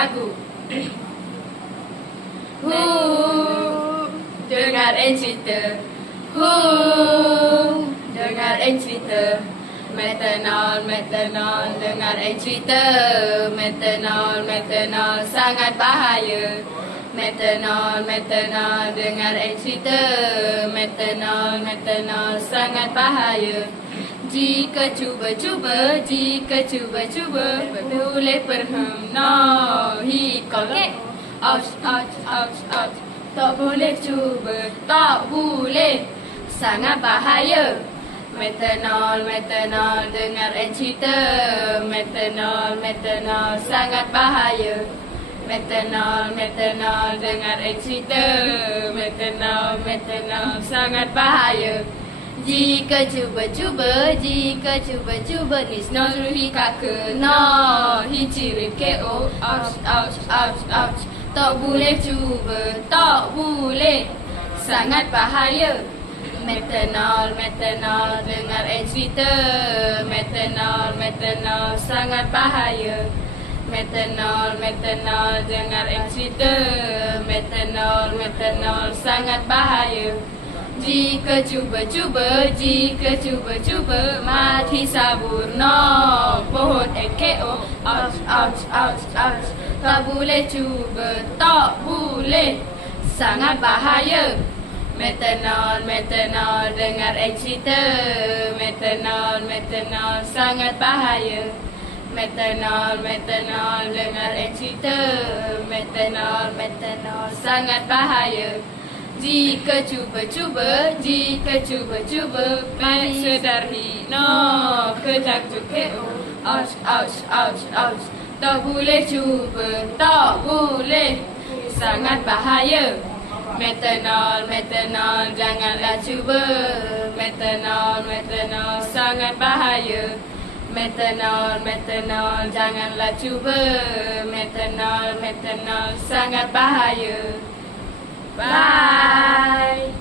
lagu. Dengar cerita. Dengar cerita. Metanol, dengar cerita. Metanol, sangat bahaya. Metanol, dengar cerita. Metanol, sangat bahaya. Jika cuba-cuba, boleh perhem. No, kolek. Ouch. Tak boleh cuba, tak boleh. Sangat bahaya. Metanol, dengar cerita. Metanol, sangat bahaya. Metanol, dengar cerita. Metanol, sangat bahaya. Jika cuba-cuba, nis no ruhi kaka. No, hicirip KO. Ouch. Tak boleh cuba, tak boleh. Sangat bahaya. Metanol, dengar cerita. Metanol, sangat bahaya. Metanol, dengar cerita. Metanol, sangat bahaya. Jika cuba-cuba, mati sabur. No, pohon KO. Ouch. Tak boleh cuba, tak boleh. Sangat bahaya. Metanol, dengar cerita. Metanol, sangat bahaya. Metanol, dengar cerita. Metanol, sangat bahaya. Jika cuba-cuba, baik sedarhi. No, kejap KO. Ouch. Tak boleh cuba, tak boleh. Sangat bahaya. Metanol, janganlah cuba. Metanol, sangat bahaya. Metanol, janganlah cuba. Metanol, sangat bahaya. Bye.